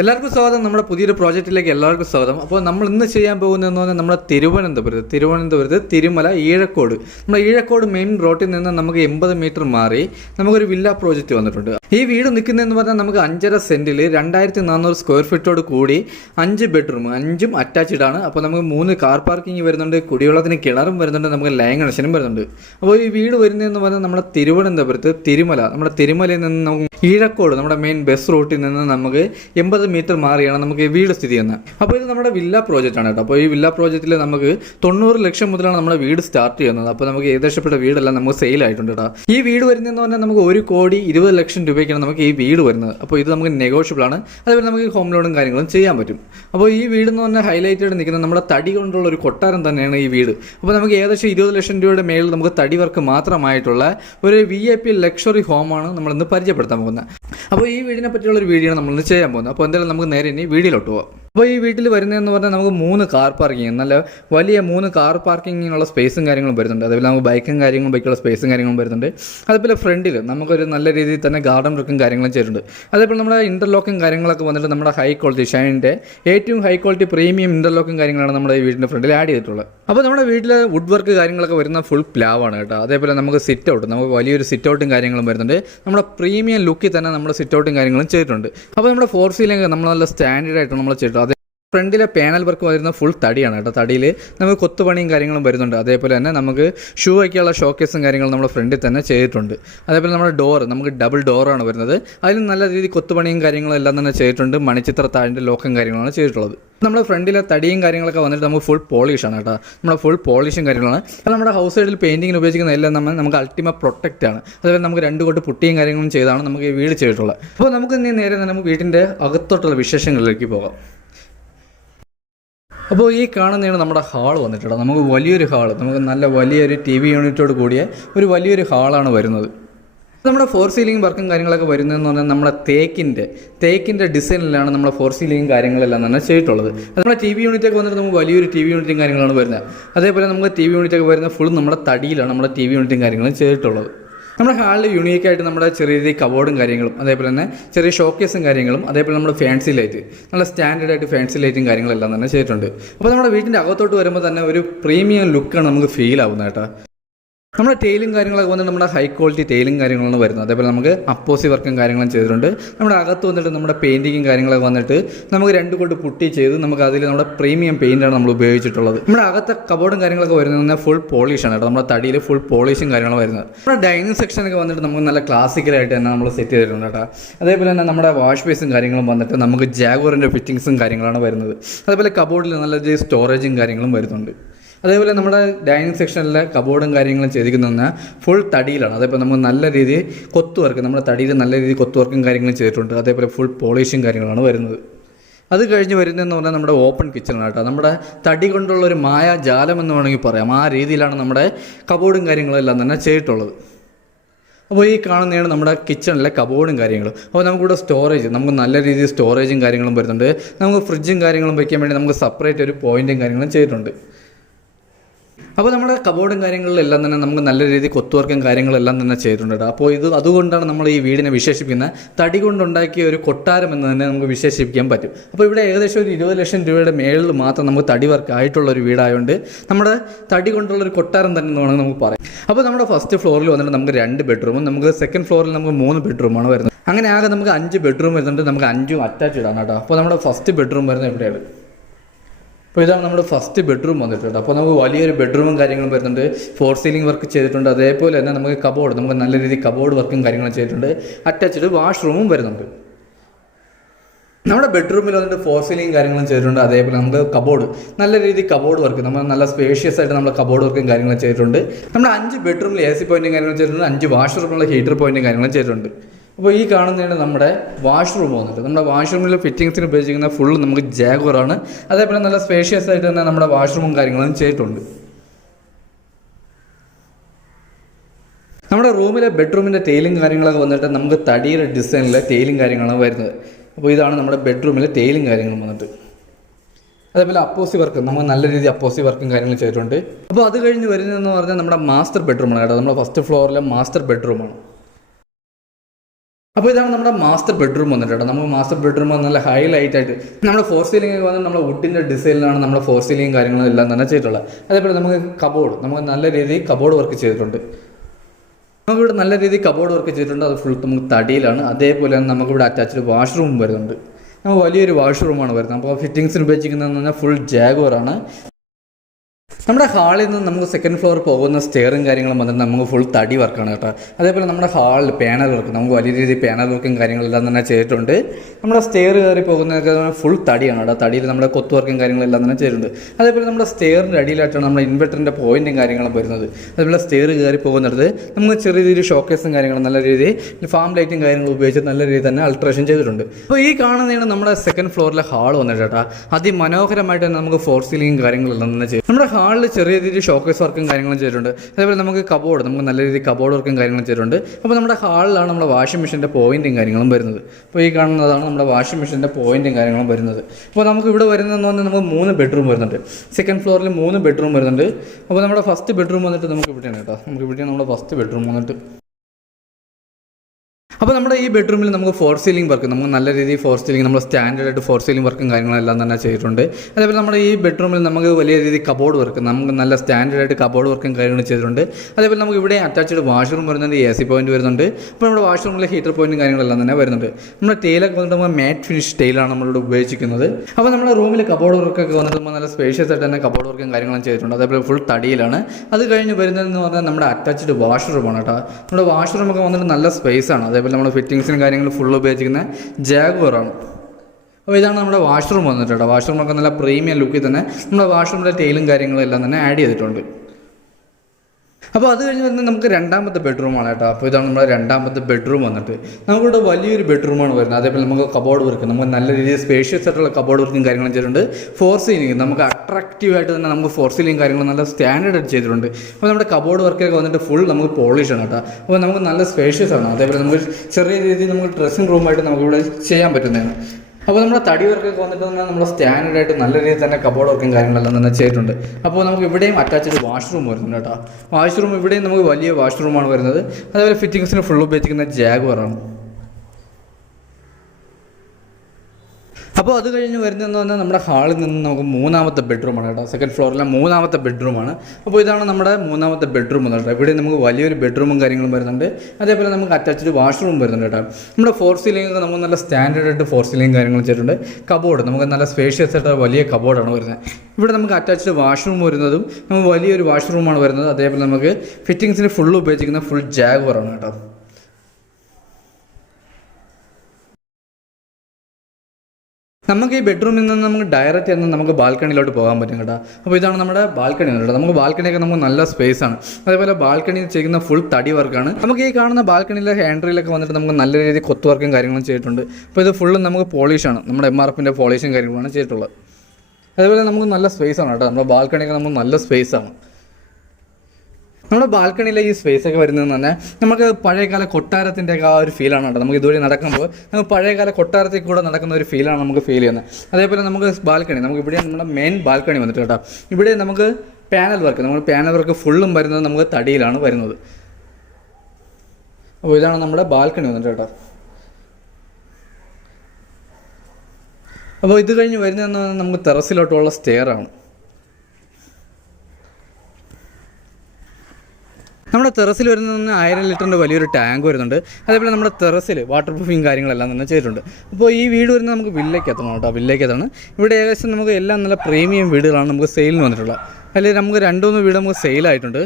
എല്ലാവർക്കും സ്വാഗതം. നമ്മുടെ പുതിയൊരു പ്രോജക്റ്റിലേക്ക് എല്ലാവർക്കും സ്വാഗതം. അപ്പോൾ നമ്മൾ ഇന്ന് ചെയ്യാൻ പോകുന്നതെന്ന് പറഞ്ഞാൽ നമ്മുടെ തിരുവനന്തപുരത്ത് തിരുമല ഈഴക്കോട്, നമ്മുടെ ഈഴക്കോട് മെയിൻ റോഡിൽ നിന്ന് നമുക്ക് 80 മീറ്റർ മാറി നമുക്കൊരു വില്ല പ്രോജക്റ്റ് വന്നിട്ടുണ്ട്. ഈ വീട് നിൽക്കുന്നതെന്ന് പറഞ്ഞാൽ നമുക്ക് 5.5 സെൻറ്റിൽ 2400 സ്ക്വയർ ഫീറ്റോട് കൂടി 5 ബെഡ്റൂം, 5ഉം അറ്റാച്ച്ഡ് ആണ്. അപ്പോൾ നമുക്ക് 3 കാർ പാർക്കിംഗ് വരുന്നുണ്ട്, കുടിവെള്ളത്തിന് കിണറും വരുന്നുണ്ട്, നമുക്ക് ലൈൻ കണക്ഷനും വരുന്നുണ്ട്. അപ്പോൾ ഈ വീട് വരുന്നതെന്ന് പറഞ്ഞാൽ നമ്മുടെ തിരുവനന്തപുരത്ത് നമ്മുടെ തിരുമലയിൽ നിന്ന് നമുക്ക് ഈഴക്കോട് നമ്മുടെ മെയിൻ ബസ് റൂട്ടിൽ നിന്ന് നമുക്ക് 80 മീറ്റർ മാറിയാണ് നമുക്ക് വീട് സ്ഥിതി ചെയ്യുന്നത്. അപ്പോൾ ഇത് നമ്മുടെ വില്ല പ്രോജക്റ്റ് ആണ് കേട്ടോ. അപ്പോൾ ഈ വില്ല പ്രോജക്റ്റിൽ നമുക്ക് 90 ലക്ഷം മുതലാണ് നമ്മുടെ വീട് സ്റ്റാർട്ട് ചെയ്യുന്നത്. അപ്പോൾ നമുക്ക് ഏകദേശപ്പെട്ട വീടെല്ലാം നമുക്ക് സെയിൽ ആയിട്ടുണ്ട് കേട്ടോ. ഈ വീട് വരുന്നതെന്ന് പറഞ്ഞാൽ നമുക്ക് 1,20,00,000 രൂപയ്ക്കാണ് നമുക്ക് ഈ വീട് വരുന്നത്. അപ്പോൾ ഇത് നമുക്ക് നെഗോഷ്യബിൾ ആണ്. അതേപോലെ നമുക്ക് ഹോം ലോണും കാര്യങ്ങളും ചെയ്യാൻ പറ്റും. അപ്പോൾ ഈ വീട് എന്ന് പറഞ്ഞാൽ ഹൈലൈറ്റ് ആയിട്ട് നിൽക്കുന്നത് നമ്മുടെ തടി കൊണ്ടുള്ള ഒരു കൊട്ടാരം തന്നെയാണ് ഈ വീട്. അപ്പോൾ നമുക്ക് ഏകദേശം 20 ലക്ഷം രൂപയുടെ മേളിൽ നമുക്ക് തടി വർക്ക് മാത്രമായിട്ടുള്ള ഒരു VIP ലക്ഷറി ഹോമാണ് നമ്മളിന്ന് പരിചയപ്പെടുത്താൻ പോകുന്നത്. അപ്പോൾ ഈ വീടിനെ പറ്റിയുള്ള ഒരു വീഡിയോ ആണ് നമ്മളിന്ന് ചെയ്യാൻ പോകുന്നത്. അപ്പോൾ എന്തായാലും നമുക്ക് നേരെ ഇനി വീഡിയോയിലോട്ട് പോകാം. അപ്പോൾ ഈ വീട്ടിൽ വരുന്നതെന്ന് പറഞ്ഞാൽ നമുക്ക് 3 കാർ പാർക്കിംഗ്, നല്ല വലിയ 3 കാർ പാർക്കിങ്ങിനുള്ള സ്പേസും കാര്യങ്ങളും വരുന്നുണ്ട്. അതേപോലെ നമുക്ക് ബൈക്കുള്ള സ്പേസും കാര്യങ്ങളും വരുന്നുണ്ട്. അതേപോലെ ഫ്രണ്ടിൽ നമുക്കൊരു നല്ല രീതിയിൽ തന്നെ ഗാർഡൻ വർക്കും കാര്യങ്ങളും ചെയ്തിട്ടുണ്ട്. അതേപോലെ നമ്മുടെ ഇൻ്റർലോക്കും കാര്യങ്ങളൊക്കെ വന്നിട്ട് നമ്മുടെ ഹൈ ക്വാളിറ്റി ഷൈനിൻ്റെ ഏറ്റവും ഹൈ ക്വാളിറ്റി പ്രീമിയം ഇൻ്റർലോക്കും കാര്യങ്ങളാണ് നമ്മുടെ ഈ വീടിൻ്റെ ഫ്രണ്ടിൽ ആഡ് ചെയ്തിട്ടുള്ളത്. അപ്പോൾ നമ്മുടെ വീട്ടിൽ വുഡ് വർക്ക് കാര്യങ്ങളൊക്കെ വരുന്ന ഫുൾ പ്ലാവാണ് കേട്ടോ. അതേപോലെ നമുക്ക് സിറ്റ് ഔട്ട്, നമുക്ക് വലിയൊരു സിറ്റ് ഔട്ടും കാര്യങ്ങളും വരുന്നുണ്ട്. നമ്മുടെ പ്രീമിയം ലുക്കിൽ തന്നെ നമ്മുടെ സിറ്റ് ഔട്ടും കാര്യങ്ങളും ചെയ്തിട്ടുണ്ട്. അപ്പോൾ നമ്മുടെ 4 സീലിംഗ് നമ്മൾ നല്ല സ്റ്റാൻഡേർഡ് ആയിട്ട് നമ്മൾ ചെയ്തിട്ടുണ്ട്. ഫ്രണ്ടിലെ പാനൽ വർക്ക് വരുന്ന ഫുൾ തടിയാണ് കേട്ടോ. തടിയിൽ നമുക്ക് കൊത്തുപണിയും കാര്യങ്ങളും വരുന്നുണ്ട്. അതേപോലെ തന്നെ നമുക്ക് ഷൂ വയ്ക്കാനുള്ള ഷോക്കേസും കാര്യങ്ങളും നമ്മുടെ ഫ്രണ്ടിൽ തന്നെ ചെയ്തിട്ടുണ്ട്. അതേപോലെ നമ്മുടെ നമുക്ക് ഡബിൾ ഡോറാണ് വരുന്നത്. അതിൽ നല്ല രീതിയിൽ കൊത്തുപണിയും കാര്യങ്ങളും എല്ലാം തന്നെ ചെയ്തിട്ടുണ്ട്. മണിച്ചിത്ര താഴിൻ്റെ ലോക്കും കാര്യങ്ങളാണ് ചെയ്തിട്ടുള്ളത്. നമ്മുടെ ഫ്രണ്ടിലെ തടിയും കാര്യങ്ങളൊക്കെ വന്നിട്ട് നമുക്ക് ഫുൾ പോളിഷാണ് കേട്ടോ. നമ്മുടെ ഫുൾ പോളിഷും കാര്യങ്ങളാണ്. അപ്പോൾ നമ്മുടെ ഹൗസ് സൈഡിൽ പെയിൻറ്റിങ്ങിന് ഉപയോഗിക്കുന്ന എല്ലാം നമുക്ക് അൾട്ടിമ പ്രൊട്ടക്റ്റ് ആണ്. അതുപോലെ നമുക്ക് 2 കോട്ട് പുട്ടിയും കാര്യങ്ങളും ചെയ്താണ് നമുക്ക് ഈ വീട് ചെയ്തിട്ടുള്ളത്. അപ്പോൾ നമുക്ക് ഇനി നേരെ നമുക്ക് വീട്ടിൻ്റെ അകത്തോട്ടുള്ള വിശേഷങ്ങളിലേക്ക് പോകാം. അപ്പോൾ ഈ കാണുന്നതാണ് നമ്മുടെ ഹാൾ വന്നിട്ടുള്ളത്. നമുക്ക് വലിയൊരു ഹാള്, നമുക്ക് നല്ല വലിയൊരു TV യൂണിറ്റോട് കൂടിയ ഒരു വലിയൊരു ഹാളാണ് വരുന്നത്. നമ്മുടെ 4 സീലിംഗ് വർക്കും കാര്യങ്ങളൊക്കെ വരുന്നതെന്ന് പറഞ്ഞാൽ നമ്മുടെ തേക്കിൻ്റെ ഡിസൈനിലാണ് നമ്മുടെ 4 സീലിംഗ് കാര്യങ്ങളെല്ലാം തന്നെ ചെയ്തിട്ടുള്ളത്. അത് നമ്മുടെ TV യൂണിറ്റൊക്കെ വന്നിട്ട് നമുക്ക് വലിയൊരു TV യൂണിറ്റും കാര്യങ്ങളാണ് വരുന്നത്. അതേപോലെ നമുക്ക് TV യൂണിറ്റൊക്കെ വരുന്നത് ഫുൾ നമ്മുടെ തടിയിലാണ് നമ്മുടെ TV യൂണിറ്റും കാര്യങ്ങളും ചെയ്തിട്ടുള്ളത്. നമ്മുടെ ഹാളിൽ യൂണീക്കായിട്ട് നമ്മുടെ ചെറിയ രീതിയിൽ കബോർഡും കാര്യങ്ങളും, അതേപോലെ തന്നെ ചെറിയ ഷോക്കേസും കാര്യങ്ങളും, അതേപോലെ നമ്മുടെ ഫാൻസി ലൈറ്റ്, നല്ല സ്റ്റാൻഡേർഡായിട്ട് ഫാൻസി ലൈറ്റും കാര്യങ്ങളെല്ലാം തന്നെ ചെയ്തിട്ടുണ്ട്. അപ്പോൾ നമ്മുടെ വീട്ടിൻ്റെ അകത്തോട്ട് വരുമ്പോൾ തന്നെ ഒരു പ്രീമിയം ലുക്കാണ് നമുക്ക് ഫീൽ ആവുന്നത് കേട്ടോ. നമ്മുടെ ടെയിലും കാര്യങ്ങളൊക്കെ വന്നിട്ട് നമ്മുടെ ഹൈ ക്വാളിറ്റി ടെയിലും കാര്യങ്ങളാണ് വരുന്നത്. അതേപോലെ നമുക്ക് അപ്പോസി വർക്കും കാര്യങ്ങളും ചെയ്തിട്ടുണ്ട്. നമ്മുടെ അകത്ത് വന്നിട്ട് നമ്മുടെ പെയിൻറ്റിങ്ങും കാര്യങ്ങളൊക്കെ വന്നിട്ട് നമുക്ക് 2 കോട്ട് പുട്ടി ചെയ്ത് നമുക്ക് അതിൽ നമ്മുടെ പ്രീമിയം പെയിൻ്റാണ് നമ്മൾ ഉപയോഗിച്ചിട്ടുള്ളത്. നമ്മുടെ അകത്തെ കബോർഡും കാര്യങ്ങളൊക്കെ വരുന്നത് ഫുൾ പോളിഷാണ് കേട്ടോ. നമ്മുടെ തടിയിൽ ഫുൾ പോളിഷും കാര്യങ്ങളും വരുന്നത്. നമ്മുടെ ഡൈനിങ് സെക്ഷനൊക്കെ വന്നിട്ട് നമുക്ക് നല്ല ക്ലാസിക്കലായിട്ട് തന്നെ നമ്മൾ സെറ്റ് ചെയ്തിട്ടുണ്ട് കേട്ടോ. അതേപോലെ തന്നെ നമ്മുടെ വാഷ് ബേസും കാര്യങ്ങളും വന്നിട്ട് നമുക്ക് ജാഗോറിൻ്റെ ഫിറ്റിങ്സും കാര്യങ്ങളാണ് വരുന്നത്. അതേപോലെ കബോർഡിൽ നല്ല സ്റ്റോറേജും കാര്യങ്ങളും വരുന്നുണ്ട്. അതേപോലെ നമ്മുടെ ഡൈനിങ് സെക്ഷനിലെ കബോർഡും കാര്യങ്ങളും ചെയ്തിരിക്കുന്ന ഫുൾ തടിയിലാണ്. അതേപോലെ നമുക്ക് നല്ല രീതിയിൽ കൊത്തുവർക്ക്, നമ്മുടെ തടിയിൽ നല്ല രീതിയിൽ കൊത്തുവർക്കും കാര്യങ്ങളും ചെയ്തിട്ടുണ്ട്. അതേപോലെ ഫുൾ പോളിഷും കാര്യങ്ങളാണ് വരുന്നത്. അത് കഴിഞ്ഞ് വരുന്നതെന്ന് പറഞ്ഞാൽ നമ്മുടെ ഓപ്പൺ കിച്ചണാണ് കേട്ടോ. നമ്മുടെ തടി കൊണ്ടുള്ള ഒരു മായാജാലം എന്ന് വേണമെങ്കിൽ പറയാം. ആ രീതിയിലാണ് നമ്മുടെ കബോർഡും കാര്യങ്ങളെല്ലാം തന്നെ ചെയ്തിട്ടുള്ളത്. അപ്പോൾ ഈ കാണുന്നതാണ് നമ്മുടെ കിച്ചണിലെ കബോർഡും കാര്യങ്ങളും. അപ്പോൾ നമുക്കിവിടെ സ്റ്റോറേജ്, നമുക്ക് നല്ല രീതിയിൽ സ്റ്റോറേജും കാര്യങ്ങളും വരുന്നുണ്ട്. നമുക്ക് ഫ്രിഡ്ജും കാര്യങ്ങളും വയ്ക്കാൻ വേണ്ടി നമുക്ക് സെപ്പറേറ്റ് ഒരു പോയിൻറ്റും കാര്യങ്ങളും ചെയ്തിട്ടുണ്ട്. അപ്പോൾ നമ്മുടെ കബോർഡും കാര്യങ്ങളിലെല്ലാം തന്നെ നമുക്ക് നല്ല രീതിയിൽ കൊത്തുവർക്കും കാര്യങ്ങളെല്ലാം തന്നെ ചെയ്തിട്ടുണ്ട്. അപ്പോൾ അതുകൊണ്ടാണ് നമ്മൾ ഈ വീടിനെ വിശേഷിപ്പിക്കുന്നത് തടി കൊണ്ടുണ്ടാക്കിയ ഒരു കൊട്ടാരം എന്ന് തന്നെ നമുക്ക് വിശേഷിപ്പിക്കാൻ പറ്റും. അപ്പോൾ ഇവിടെ ഏകദേശം ഒരു 20 ലക്ഷം രൂപയുടെ മേളിൽ മാത്രം നമുക്ക് തടി വർക്ക് ആയിട്ടുള്ള ഒരു വീടായതുകൊണ്ട് നമ്മുടെ തടി കൊണ്ടുള്ളൊരു കൊട്ടാരം തന്നെ എന്ന് വേണമെങ്കിൽ നമുക്ക് പറയാം. അപ്പോൾ നമ്മുടെ ഫസ്റ്റ് ഫ്ലോറിൽ വന്നിട്ട് നമുക്ക് 2 ബെഡ്റൂമും, നമുക്ക് സെക്കൻഡ് ഫ്ലോറിൽ നമുക്ക് 3 ബെഡ്റൂമാണ് വരുന്നത്. അങ്ങനെ ആകെ നമുക്ക് 5 ബെഡ്റൂം വരുന്നുണ്ട്. നമുക്ക് 5ഉം അറ്റാച്ച്ഡ് ആണ് കേട്ടോ. അപ്പോൾ നമ്മുടെ ഫസ്റ്റ് ബെഡ്റൂം വരുന്നത് എവിടെയാണ്? അപ്പോൾ ഇതാണ് നമ്മുടെ ഫസ്റ്റ് ബെഡ്റൂം വന്നിട്ടുണ്ട്. അപ്പോൾ നമുക്ക് വലിയൊരു ബെഡ്റൂമും കാര്യങ്ങളും വരുന്നുണ്ട്. 4 സീലിംഗ് വർക്ക് ചെയ്തിട്ടുണ്ട്. അതേപോലെ തന്നെ നമുക്ക് കബോർഡ്, നമുക്ക് നല്ല രീതിയിൽ കബോർഡ് വർക്കും കാര്യങ്ങളും ചെയ്തിട്ടുണ്ട്. അറ്റാച്ച്ഡ് വാഷ്റൂമും വരുന്നുണ്ട്. നമ്മുടെ ബെഡ്റൂമിൽ വന്നിട്ട് 4 സീലിംഗ് കാര്യങ്ങളും ചെയ്തിട്ടുണ്ട്. അതേപോലെ നമുക്ക് കബോർഡ്, നല്ല രീതിയിൽ കബോർഡ് വർക്ക്, നമ്മൾ നല്ല സ്പേഷ്യസ് ആയിട്ട് നമ്മൾ കബോർഡ് വർക്കും കാര്യങ്ങളും ചെയ്തിട്ടുണ്ട്. നമ്മുടെ 5 ബെഡ്റൂമിൽ AC പോയിന്റും കാര്യങ്ങളും ചെയ്തിട്ടുണ്ട്. 5 വാഷ്റൂമിലുള്ള ഹീറ്റർ പോയിന്റും കാര്യങ്ങളും ചെയ്തിട്ടുണ്ട്. അപ്പോൾ ഈ കാണുന്നതാണ് നമ്മുടെ വാഷ്റൂം വന്നിട്ട്. നമ്മുടെ വാഷ്റൂമിലെ ഫിറ്റിങ്സിന് ഉപയോഗിച്ചിരിക്കുന്ന ഫുൾ നമുക്ക് ജാഗോറാണ്. അതേപോലെ നല്ല സ്പേഷ്യസ് ആയിട്ട് തന്നെ നമ്മുടെ വാഷ്റൂമും കാര്യങ്ങളും ചെയ്തിട്ടുണ്ട്. നമ്മുടെ റൂമിലെ ബെഡ്റൂമിൻ്റെ ടെയിലും കാര്യങ്ങളൊക്കെ വന്നിട്ട് നമുക്ക് തടിയുടെ ഡിസൈനിലെ ടെയിലും കാര്യങ്ങളാണ് വരുന്നത്. അപ്പോൾ ഇതാണ് നമ്മുടെ ബെഡ്റൂമിലെ ടെയിലും കാര്യങ്ങളും വന്നിട്ട്. അതേപോലെ അപ്പോസി വർക്ക്, നമുക്ക് നല്ല രീതിയിൽ അപ്പോസി വർക്കും കാര്യങ്ങളും ചെയ്തിട്ടുണ്ട്. അപ്പോൾ അത് കഴിഞ്ഞ് വരുന്നതെന്ന് പറഞ്ഞാൽ നമ്മുടെ മാസ്റ്റർ ബെഡ്റൂമാണ് കേട്ടോ. നമ്മുടെ ഫസ്റ്റ് ഫ്ലോറിലെ മാസ്റ്റർ ബെഡ്റൂമാണ്. അപ്പോൾ ഇതാണ് നമ്മുടെ മാസ്റ്റർ ബെഡ്റൂം വന്നിട്ട് കേട്ടോ. നമുക്ക് മാസ്റ്റർ ബെഡ്റൂം നല്ല ഹൈലൈറ്റ് ആയിട്ട് നമ്മുടെ ഫോർ സീലിംഗ് ഒക്കെ വന്നിട്ട് നമ്മുടെ വുഡിൻ്റെ ഡിസൈനിലാണ് നമ്മുടെ ഫോർ സീലിംഗ് കാര്യങ്ങളും എല്ലാം തന്നെ ചെയ്തിട്ടുള്ളത്. അതേപോലെ നമുക്ക് കബോർഡ് നമുക്ക് നല്ല രീതിയിൽ കബോർഡ് വർക്ക് ചെയ്തിട്ടുണ്ട്. നമുക്കിവിടെ നല്ല രീതിയിൽ കബോർഡ് വർക്ക് ചെയ്തിട്ടുണ്ട്. അത് ഫുൾ നമുക്ക് തടിയിലാണ്. അതേപോലെ തന്നെ നമുക്കിവിടെ അറ്റാച്ച്ഡ് വാഷ്റൂം വരുന്നുണ്ട്. നമുക്ക് വലിയൊരു വാഷ്റൂമാണ് വരുന്നത്. അപ്പോൾ ഫിറ്റിങ്സിന് ഉപയോഗിച്ചിരിക്കുന്നതെന്ന് പറഞ്ഞാൽ ഫുൾ ജാഗോറാണ്. നമ്മുടെ ഹാളിൽ നിന്ന് നമുക്ക് സെക്കൻഡ് ഫ്ലോർ പോകുന്ന സ്റ്റെയറും കാര്യങ്ങളും വന്നിട്ട് നമുക്ക് ഫുൾ തടി വർക്കാണ് കേട്ടോ. അതേപോലെ നമ്മുടെ ഹാളിൽ പാനൽ വർക്ക് നമുക്ക് വലിയ രീതിയിൽ പാനൽ വർക്കും കാര്യങ്ങളെല്ലാം തന്നെ ചെയ്തിട്ടുണ്ട്. നമ്മുടെ സ്റ്റെയർ കയറി പോകുന്നതൊക്കെ ഫുൾ തടിയാണ് കേട്ടോ. തടിയിൽ നമ്മുടെ കൊത്തു വർക്കും കാര്യങ്ങളെല്ലാം തന്നെ ചെയ്തിട്ടുണ്ട്. അതേപോലെ നമ്മുടെ സ്റ്റെയറിൻ്റെ അടിയിലായിട്ടാണ് നമ്മുടെ ഇൻവെർട്ടറിൻ്റെ പോയിൻറ്റും കാര്യങ്ങളും വരുന്നത്. അതേപോലെ സ്റ്റെയർ കയറി പോകുന്നിടത്ത് നമുക്ക് ചെറിയ രീതിയിൽ ഷോക്കേസും കാര്യങ്ങളും നല്ല രീതിയിൽ ഫാം ലൈറ്റും കാര്യങ്ങളും ഉപയോഗിച്ച് നല്ല രീതിയിൽ തന്നെ അൾട്രേഷൻ ചെയ്തിട്ടുണ്ട്. അപ്പോൾ ഈ കാണുന്നതാണ് നമ്മുടെ സെക്കൻഡ് ഫ്ലോറിലെ ഹാൾ വന്നിട്ട് കേട്ടോ. അതിമനോഹരമായിട്ട് തന്നെ നമുക്ക് ഫോർ സീലിംഗും കാര്യങ്ങളെല്ലാം തന്നെ ചെയ്യും. നമ്മുടെ ഹാളിൽ ചെറിയ രീതിയിൽ ഷോക്കേസ് വർക്കും കാര്യങ്ങളും ചെയ്തിട്ടുണ്ട്. അതേപോലെ നമുക്ക് കബോർഡ് നമുക്ക് നല്ല രീതിയിൽ കബോർഡ് വർക്കും കാര്യങ്ങളും ചെയ്തിട്ടുണ്ട്. അപ്പോൾ നമ്മുടെ ഹാളിലാണ് നമ്മുടെ വാഷിംഗ് മെഷീൻ്റെ പോയിൻറ്റും കാര്യങ്ങളും വരുന്നത്. അപ്പോൾ ഈ കാണുന്നതാണ് നമ്മുടെ വാഷിംഗ് മെഷീൻ്റെ പോയിൻറ്റും കാര്യങ്ങളും വരുന്നത്. അപ്പോൾ നമുക്ക് ഇവിടെ വരുന്നതെന്ന് പറഞ്ഞാൽ നമുക്ക് 3 ബെഡ്റൂം വരുന്നുണ്ട്. സെക്കൻഡ് ഫ്ലോറിൽ 3 ബെഡ്റൂം വരുന്നുണ്ട്. അപ്പോൾ നമ്മുടെ ഫസ്റ്റ് ബെഡ്റൂം വന്നിട്ട് നമുക്ക് ഇവിടെയാണ് കേട്ടോ. നമുക്ക് ഇവിടെയാണ് നമ്മുടെ ഫസ്റ്റ് ബെഡ്റൂം വന്നിട്ട്. അപ്പോൾ നമ്മുടെ ഈ ബെഡ്റൂമിൽ നമുക്ക് ഫോർ സീലിംഗ് വർക്ക് നമുക്ക് നല്ല രീതിയിൽ ഫോർ സീലിംഗ് നമ്മൾ സ്റ്റാൻഡേർഡായിട്ട് ഫോർ സീലിംഗ് വർക്കും കാര്യങ്ങളെല്ലാം തന്നെ ചെയ്തിട്ടുണ്ട്. അതേപോലെ നമ്മുടെ ഈ ബെഡ്റൂമിൽ നമുക്ക് വലിയ രീതിയിൽ കബോർഡ് വർക്ക് നമുക്ക് നല്ല സ്റ്റാൻഡേർഡായിട്ട് കബോർഡ് വർക്കും കാര്യങ്ങളും ചെയ്തിട്ടുണ്ട്. അതേപോലെ നമുക്ക് ഇവിടെ അറ്റാച്ച്ഡ് വാഷ്റൂം വരുന്നുണ്ട്. AC പോയിന്റ് വരുന്നുണ്ട്. അപ്പോൾ നമ്മുടെ വാഷ്റൂമിലെ ഹീറ്റർ പോയിന്റും കാര്യങ്ങളെല്ലാം തന്നെ വരുന്നുണ്ട്. നമ്മുടെ ടൈലൊക്കെ വന്നിട്ട് നമ്മൾ മാറ്റ് ഫിനിഷ് ടൈലാണ് നമ്മളിവിടെ ഉപയോഗിക്കുന്നത്. അപ്പോൾ നമ്മുടെ റൂമിൽ കബോർഡ് വർക്കൊക്കെ വന്നിട്ട് നമ്മൾ നല്ല സ്പേഷ്യസ് ആയിട്ട് തന്നെ കബോർഡ് വർക്കും കാര്യങ്ങളും ചെയ്തിട്ടുണ്ട്. അതേപോലെ ഫുൾ തടിയിലാണ്. അത് കഴിഞ്ഞ് വരുന്നതെന്ന് പറഞ്ഞാൽ നമ്മുടെ അറ്റാച്ച്ഡ് വാഷ്റൂമാണ് കേട്ടോ. നമ്മുടെ വാഷ്റൂമൊക്കെ വന്നിട്ട് നല്ല സ്പേസാണ്. അതേപോലെ നമ്മുടെ ഫിറ്റിങ്സിനും കാര്യങ്ങളും ഫുൾ ഉപയോഗിച്ചിരിക്കുന്ന ജാഗ്വറാണ്. അപ്പോൾ ഇതാണ് നമ്മുടെ വാഷ്റൂം വന്നിട്ട് കേട്ടോ. വാഷ്റൂമൊക്കെ നല്ല പ്രീമിയം ലുക്കിൽ തന്നെ നമ്മുടെ വാഷ്റൂമിലെ ടൈലും കാര്യങ്ങളും എല്ലാം തന്നെ ആഡ് ചെയ്തിട്ടുണ്ട്. അപ്പോൾ അത് കഴിഞ്ഞ് വരുന്നത് നമുക്ക് രണ്ടാമത്തെ ബെഡ്റൂമാണ് കേട്ടോ. അപ്പോൾ ഇതാണ് നമ്മുടെ രണ്ടാമത്തെ ബെഡ്റൂം വന്നിട്ട് നമുക്കിവിടെ വലിയൊരു ബെഡ്റൂമാണ് വരുന്നത്. അതേപോലെ നമുക്ക് കബോർഡ് വർക്ക് നമുക്ക് നല്ല രീതിയിൽ സ്പേഷ്യസ് ആയിട്ടുള്ള കബോർഡ് വർക്കും കാര്യങ്ങളും ചെയ്തിട്ടുണ്ട്. ഫോർ സീലിംഗ് നമുക്ക് അട്രാക്റ്റീവായിട്ട് തന്നെ നമുക്ക് ഫോർ സീലിംഗ് കാര്യങ്ങൾ നല്ല സ്റ്റാൻഡേർഡ് ചെയ്തിട്ടുണ്ട്. അപ്പോൾ നമ്മുടെ കബോർഡ് വർക്കൊക്കെ വന്നിട്ട് ഫുൾ നമുക്ക് പോളിഷാണ് കേട്ടോ. അപ്പോൾ നമുക്ക് നല്ല സ്പേഷ്യസ് ആണ്. അതേപോലെ നമുക്ക് ചെറിയ രീതിയിൽ നമുക്ക് ഡ്രസ്സിംഗ് റൂമായിട്ട് നമുക്കിവിടെ ചെയ്യാൻ പറ്റുന്നതാണ്. അപ്പോൾ നമ്മുടെ തടി വർക്കൊക്കെ വന്നിട്ട് തന്നെ നമ്മുടെ സ്റ്റാൻഡേർഡായിട്ട് നല്ല രീതിയിൽ തന്നെ കബോർഡ് വർക്കും കാര്യങ്ങളെല്ലാം തന്നെ ചെയ്തിട്ടുണ്ട്. അപ്പോൾ നമുക്ക് ഇവിടെയും അറ്റാച്ച്ഡ് വാഷ്റൂം വരുന്നുണ്ട് കേട്ടോ. വാഷ്റൂം ഇവിടെയും നമുക്ക് വലിയ വാഷ്റൂമാണ് വരുന്നത്. അതേപോലെ ഫിറ്റിങ്സിന് ഫുൾ ഉപയോഗിച്ചിരിക്കുന്ന ജാഗ്വറാണ്. അപ്പോൾ അത് കഴിഞ്ഞ് വരുന്നതെന്ന് പറഞ്ഞാൽ നമ്മുടെ ഹാളിൽ നിന്ന് നമുക്ക് 3ാമത്തെ ബെഡ്റൂമാണ് കേട്ടോ. സെക്കൻഡ് ഫ്ലോറിലെ 3ാമത്തെ ബെഡ്റൂമാണ്. അപ്പോൾ ഇതാണ് നമ്മുടെ 3ാമത്തെ ബെഡ്റൂം എന്ന് കേട്ടോ. ഇവിടെ നമുക്ക് വലിയൊരു ബെഡ്റൂമും കാര്യങ്ങളും വരുന്നുണ്ട്. അതേപോലെ നമുക്ക് അറ്റാച്ച്ഡ് വാഷ്റൂം വരുന്നുണ്ട് കേട്ടോ. നമ്മുടെ ഫോർ സീലിംഗ് നമുക്ക് നല്ല സ്റ്റാൻഡേർഡായിട്ട് ഫോർ സീലിംഗ് കാര്യങ്ങളും ചെയ്തിട്ടുണ്ട്. കബോർഡ് നമുക്ക് നല്ല സ്പേഷ്യസ് ആയിട്ട് വലിയ കബോർഡാണ് വരുന്നത്. ഇവിടെ നമുക്ക് അറ്റാച്ച്ഡ് വാഷ്റൂം വരുന്നതും നമുക്ക് വലിയൊരു വാഷ്റൂമാണ് വരുന്നത്. അതേപോലെ നമുക്ക് ഫിറ്റിങ്സിന് ഫുൾ ഉപയോഗിച്ചിരിക്കുന്ന ഫുൾ ജാഗ്വറാണ് കേട്ടോ. നമുക്ക് ഈ ബെഡ്റൂമിൽ നിന്ന് നമുക്ക് ഡയറക്റ്റ് തന്നെ നമുക്ക് ബാൽക്കണിയിലോട്ട് പോകാൻ പറ്റും കേട്ടോ. അപ്പോൾ ഇതാണ് നമ്മുടെ ബാൽക്കണി കേട്ടോ. നമുക്ക് ബാൽക്കണിയൊക്കെ നമുക്ക് നല്ല സ്പേസ് ആണ്. അതേപോലെ ബാൽക്കണിയിൽ ചെയ്യുന്ന ഫുൾ തടി വർക്കാണ്. നമുക്ക് ഈ കാണുന്ന ബാൽക്കണിയിലെ ഹാൻഡ്രിലൊക്കെ വന്നിട്ട് നമുക്ക് നല്ല രീതിയിൽ കൊത്തു വർക്കും കാര്യങ്ങളും ചെയ്തിട്ടുണ്ട്. അപ്പോൾ ഇത് ഫുള്ളും നമുക്ക് പോളിഷാണ്. നമ്മുടെ MRFൻ്റെ പോളിഷും കാര്യങ്ങളാണ് ചെയ്തിട്ടുള്ളത്. അതേപോലെ നമുക്ക് നല്ല സ്പേസ് ആണ് കേട്ടോ. നമ്മുടെ ബാൽക്കണിയൊക്കെ നമുക്ക് നല്ല സ്പേസാണ്. നമ്മുടെ ബാൽക്കണിയിലെ ഈ സ്പേസൊക്കെ വരുന്നതെന്ന് പറഞ്ഞാൽ നമുക്ക് പഴയകാല കൊട്ടാരത്തിൻ്റെയൊക്കെ ആ ഒരു ഫീലാണ് കേട്ടോ. നമുക്ക് ഇതുവഴി നടക്കുമ്പോൾ നമുക്ക് പഴയകാല കൊട്ടാരത്തിൽ കൂടെ നടക്കുന്ന ഒരു ഫീലാണ് നമുക്ക് ഫീൽ ചെയ്യുന്നത്. അതേപോലെ നമുക്ക് ബാൽക്കണി നമുക്ക് ഇവിടെ നമ്മുടെ മെയിൻ ബാൽക്കണി വന്നിട്ട് കേട്ടോ. ഇവിടെ നമുക്ക് പാനൽ വർക്ക് ഫുള്ളും വരുന്നത് നമുക്ക് തടിയിലാണ് വരുന്നത്. അപ്പോൾ ഇതാണ് നമ്മുടെ ബാൽക്കണി വന്നിട്ട് കേട്ടോ. അപ്പോൾ ഇത് കഴിഞ്ഞ് വരുന്നതെന്ന് നമുക്ക് ടെറസിലോട്ടുള്ള സ്റ്റെയറാണ്. നമ്മുടെ ടെറസിൽ വരുന്ന 1000 ലിറ്ററിൻ്റെ വലിയൊരു ടാങ്ക് വരുന്നുണ്ട്. അതേപോലെ നമ്മുടെ ടെറസിൽ വാട്ടർ പ്രൂഫിങ് കാര്യങ്ങളെല്ലാം തന്നെ ചെയ്തിട്ടുണ്ട്. അപ്പോൾ ഈ വീട് വരുന്നത് നമുക്ക് വില്ലേക്കത്താണ് കേട്ടോ. വില്ലേക്കത്താണ്. ഇവിടെ ഏകദേശം നമുക്ക് എല്ലാം നല്ല പ്രീമിയം വീടുകളാണ് നമുക്ക് സെയിലിന് വന്നിട്ടുള്ളത്. അല്ലെങ്കിൽ നമുക്ക് 2-3 വീട് നമുക്ക് സെയിലായിട്ടുണ്ട്.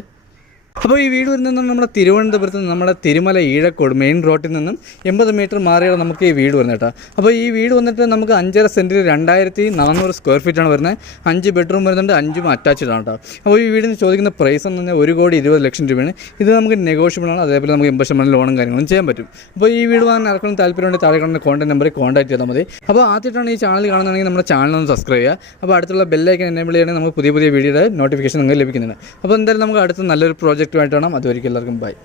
അപ്പോൾ ഈ വീട് വരുന്നത് നമ്മുടെ തിരുവനന്തപുരത്ത് നിന്ന് നമ്മുടെ തിരുമല ഈഴക്കോട് മെയിൻ റോഡിൽ നിന്നും 80 മീറ്റർ മാറിയാണ് നമുക്ക് ഈ വീട് വരുന്നത് കേട്ടോ. അപ്പോൾ ഈ വീട് വന്നിട്ട് നമുക്ക് 5.5 സെൻറ്റിൽ 2400 സ്ക്വയർ ഫീറ്റാണ് വരുന്നത്. 5 ബെഡ്റൂം വരുന്നുണ്ട്. 5 അറ്റാച്ച്ഡ് ആണ് കേട്ടോ. അപ്പോൾ ഈ വീടിന് ചോദിക്കുന്ന പ്രൈസ് എന്ന് പറഞ്ഞാൽ 1,20,00,000 രൂപയാണ്. ഇത് നമുക്ക് നെഗോഷ്യബിൾ ആണ്. അതേപോലെ നമുക്ക് 80% ലോണും കാര്യങ്ങളും ചെയ്യാൻ പറ്റും. അപ്പോൾ ഈ വീട് വാങ്ങാൻ ആർക്കും താല്പര്യമുണ്ട് താഴെ കാണുന്ന കോൺടാക്ട് നമ്പറിൽ കോൺടാക്ട് ചെയ്താൽ മതി. അപ്പോൾ ആദ്യമായിട്ടാണ് ഈ ചാനൽ കാണുന്നതെങ്കിൽ നമ്മുടെ ചാനൽ ഒന്ന് സബ്സ്ക്രൈബ് ചെയ്യുക. അപ്പോൾ അടുത്തുള്ള ബെല്ലൈക്കൻ എനേബിൾ ചെയ്യണമെങ്കിൽ നമുക്ക് പുതിയ വീഡിയോയുടെ നോട്ടിഫിക്കേഷൻ നിങ്ങൾക്ക് ലഭിക്കുന്നുണ്ട്. അപ്പോൾ എന്തായാലും നമുക്ക് അടുത്ത നല്ലൊരു പ്രോജക്റ്റുമായിട്ട് കാണാം. അതുവരെയ്ക്കും എല്ലാവർക്കും ബൈ.